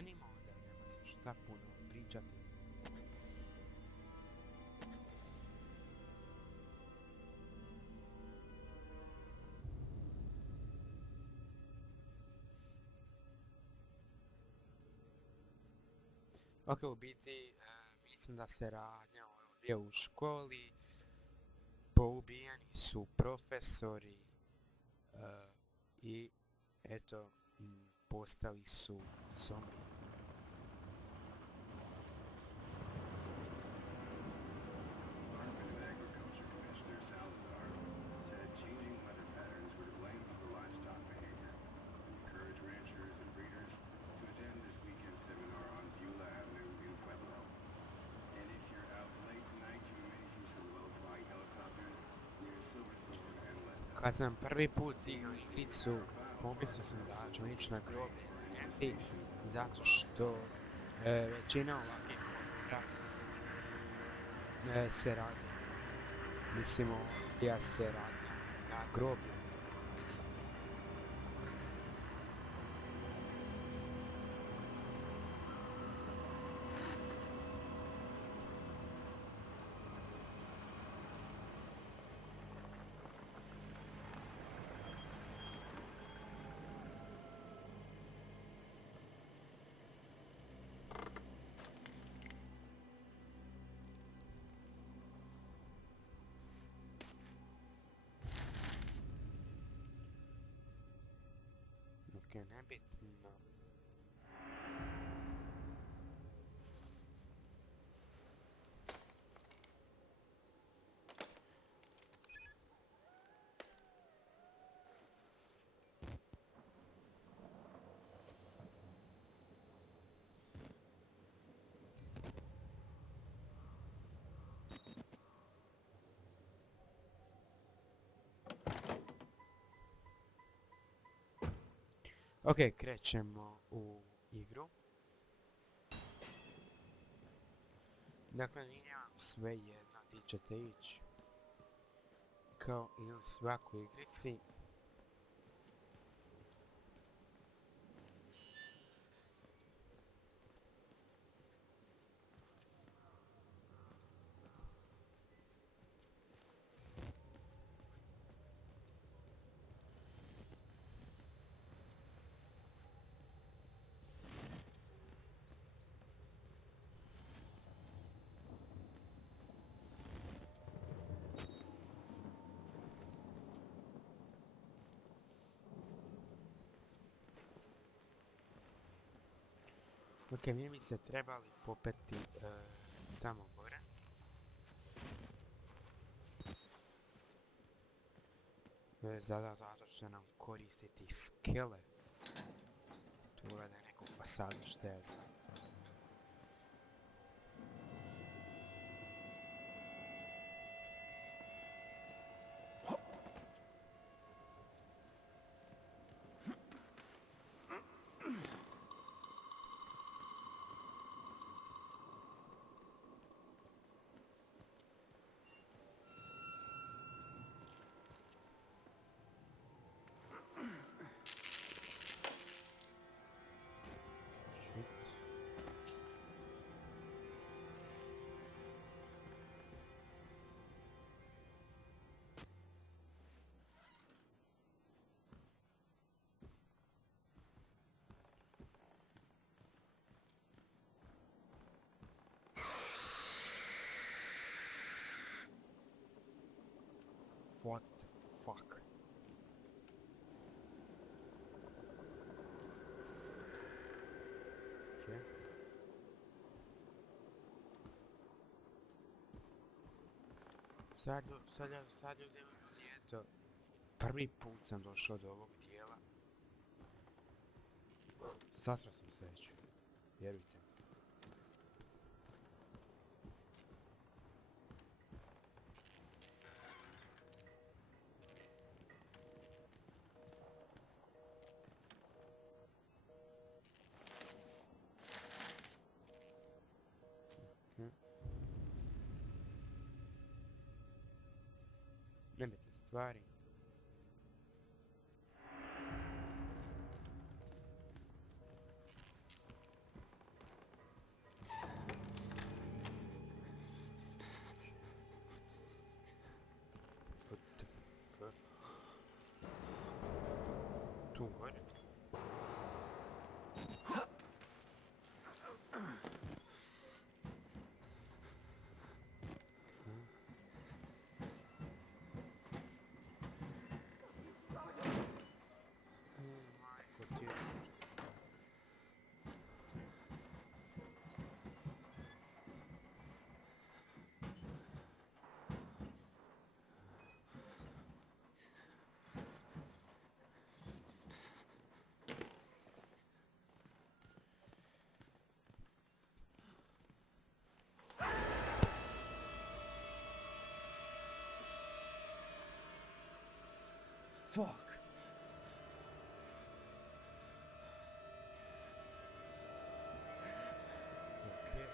krenimo, onda nema se šta puno pričati. Ok, u biti, mislim da se radnja ovdje u školi, poubijani su profesori i eto, postali su zombi. Department of Agriculture Commissioner Salazar said changing weather patterns were to blame for the livestock behavior and encouraged ranchers and breeders to attend this weekend's seminar on Beulah Avenue in Pueblo. And if you're out late tonight, you may see some low-flying helicopters near Silverthorne and Leadville. Kad sam prvi put igrao igricu, pomislio sam da ću ići na groblje na Nepi, zato što većina ovakvih horora se radi. Mislim, ja se radi na groblju. Ok, nebitno. Ok, krećemo u igru. Dakle, nije vam sve jedno di ćete ići. Kao i u svakoj igrici. Ok, mi bi se trebali popeti tamo gore. Zato će nam koristiti skele. Tu urade neku fasadu, što ja znam. Shit. What the fuck? Okay. Sad ljudi, eto, prvi put sam došao do ovog dijela. Zasrao sam se već, vjerujte mi. Nebitne stvari. Tu gore. Majko ti je. Fuck. Okay.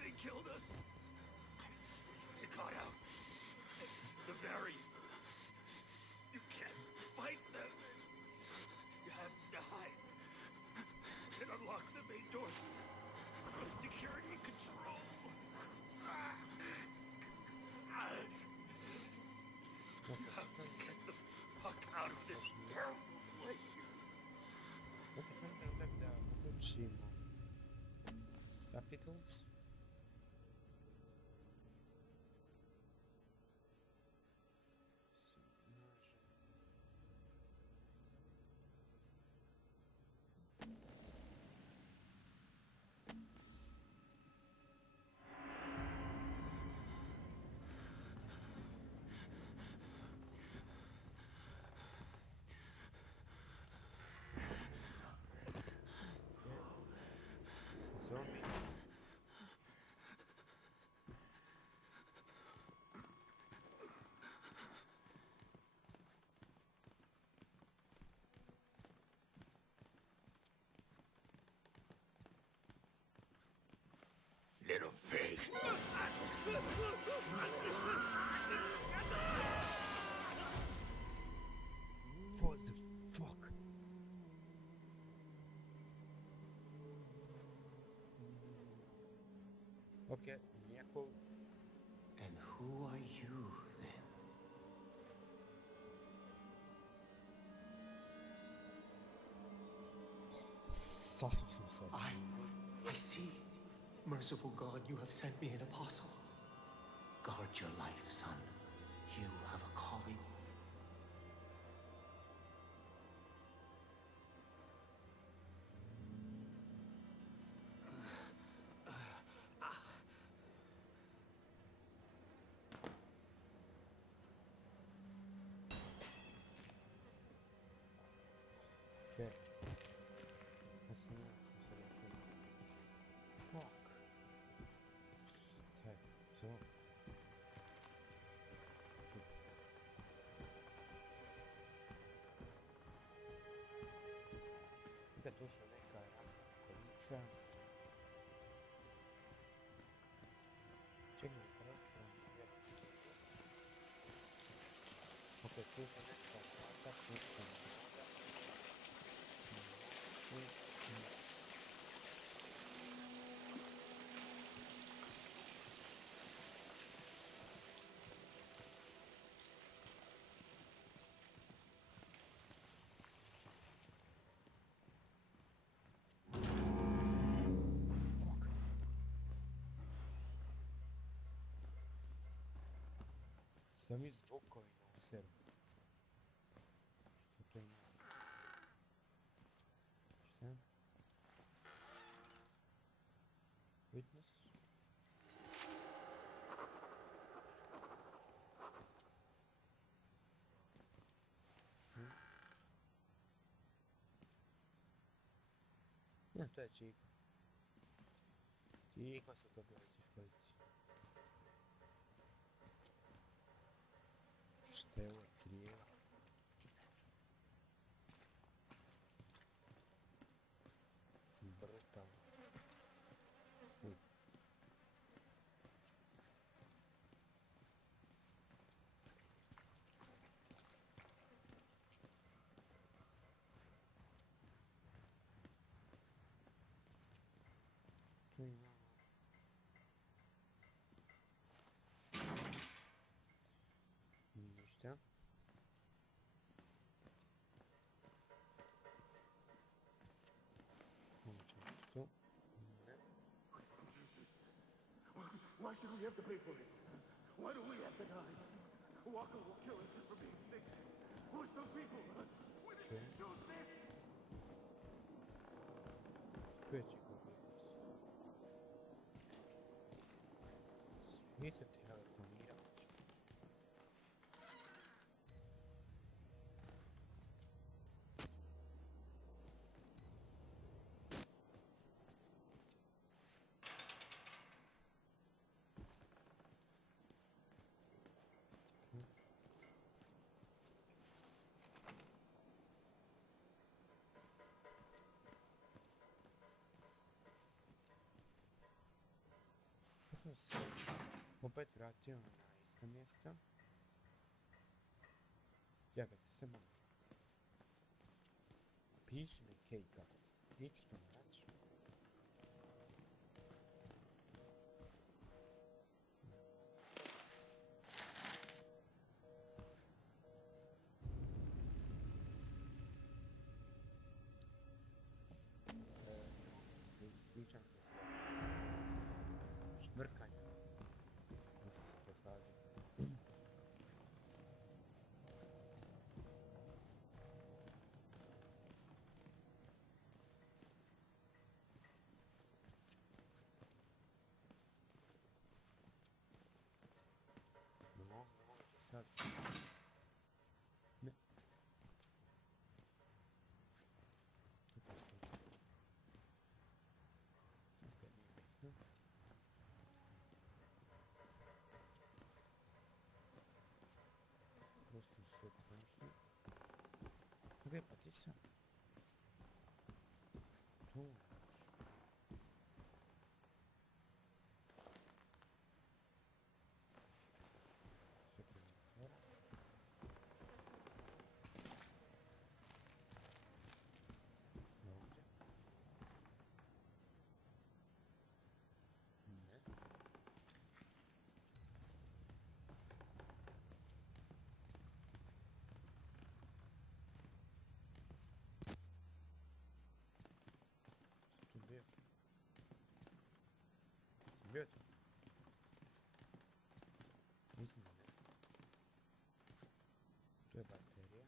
They killed us. They got out. The variants. You can't fight them. You have to hide. And unlock the main doors from security control. You have to get the fuck out of this terrible place. Ok, sam trenutak da uključimo subtitles. Zombie. Little pig. What the fuck? Okay, някой... And who are you, then? Сасал съм се. I see. Merciful God, you have sent me an apostle. Guard your life, son. You have a calling. Окей. Аз съм се решил. Fuck. Šta je to? Opet tu su neka razna kolica. Čekaj, prvo. Opet tu su neka vrata, neka voda. Fuck. Sami zvukovi na sebi. Što to ima? Šta? Witness? Ne, to je Čiko. Čiko se to dolazi školici. Šta je ovo crijeva? Brutalno. ja? Ovo ćemo tu. Ne. Why should we have to pay for it? Why do we have to die? Walker will kill us just for being sick. Who is those people? We Okay. didn't choose this! Tu je čekao virus. Svi se telefonirali. Ja sam se opet vratio na isto mjesto. Ja ga se samo piši mi Kej kako se dići to naći. Ispričam se zbog šmrkanja. Nisam se prehladio. Ne mogu ti sad. Ne. Opet skočim. Opet nije bitno. Просто sve prošli. Gdje pa ti sam? Tu. Sve ti je gore. Ovdje. Ne. Tu bio. Sam bio tu? Mislim da ne. Tu je baterija.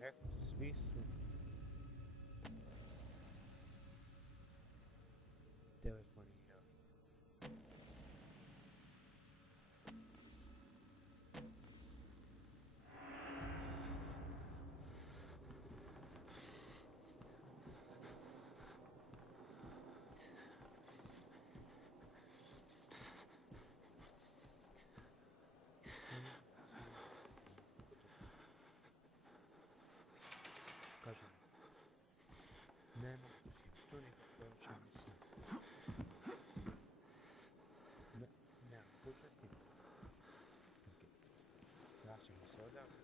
Rekao, svi su telefonirali. Kažu, ne mogu si tu nikakve učenice. Ne, nema mogućnosti. Ok, vraćamo se odavde.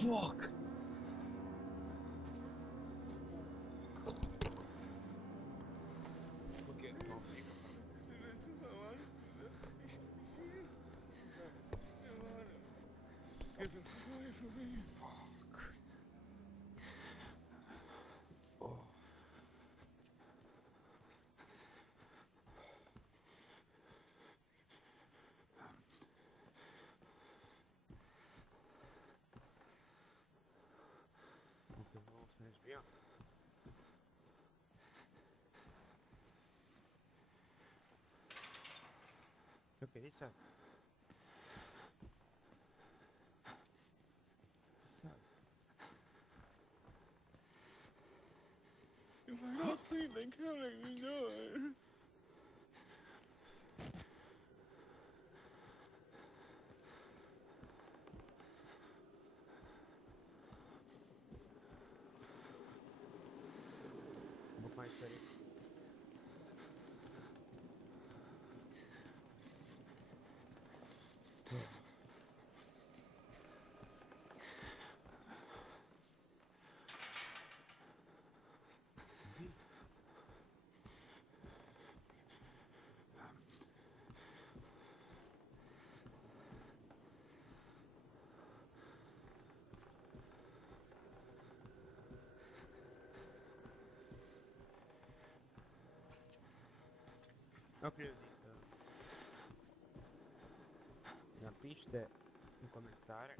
Fuck! Okej, no, fuck. Oh. Okej, ovo se ne zbija. Okej, di sad? Sad. If I don't sleep, they can't let me know it. Bookmeister. Ok ljudi, napišite u komentare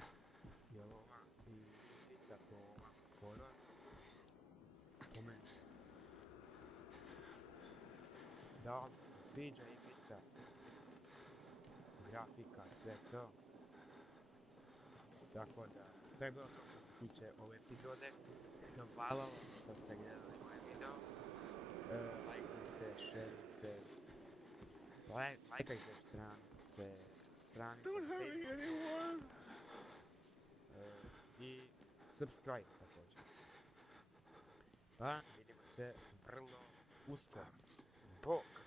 je li ova igrica po ovom horor po meni. Da li se sviđa igrica, grafika, sve to. Tako da, to je bilo to što se tiče ove epizode. Hvala vam što ste gledali moj video. Lajkujte, šerujte. Lajkajte stranice Don't hurt me Facebook anymore. i subscribe također. Pa vidimo se vrlo uskoro. Bok!